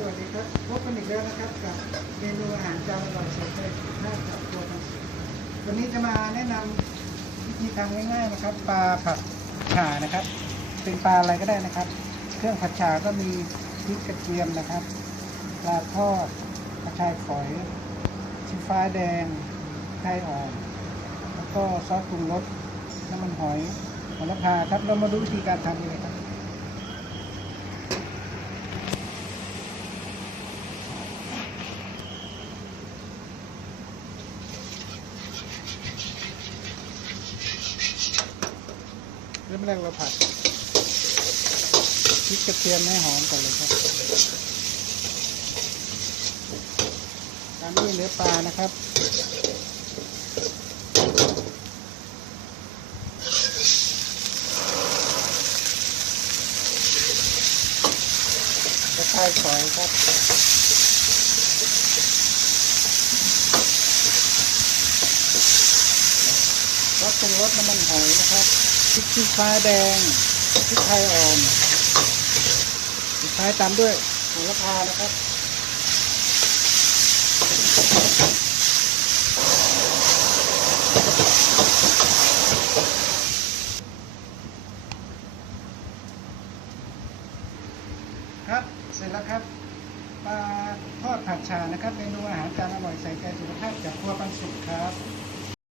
สวัสดีครับ พบกันอีกแล้วนะครับกับเมนูอาหารจานอร่อยส่ใจสุขภาพจากครัวทางสุขวันนี้จะมาแนะนำวิธีทำง่ายๆนะครับ ปลาผัดฉ่านะครับ เป็นปลาอะไรก็ได้นะครับ เครื่องผัดฉ่าก็มีพริกกระเทียมนะครับ ปลาทอดกระชายฝอยชีฟ้าแดงไข่อ่อนแล้วก็ซอสปรุงรสน้ำมันหอยหัวละพาครับเรามาดูวิธีการทำเลยครับ เริ่มแรกเราผัดพริกกระเทียมให้หอมก่อนเลยครับตามด้วยเนื้อปลานะครับกระชายฝอยครับรสปรุงรสน้ำมันหอยนะครับ พริกชี้ฟ้าแดงพริกไทยอ่อนสุดท้ายตามด้วยโหระพานะครับครับเสร็จแล้วครับปลาทอดผัดชานะครับเมนูอาหารจานอร่อยใส่ใจสุขภาพจากครัวปันสุขครับ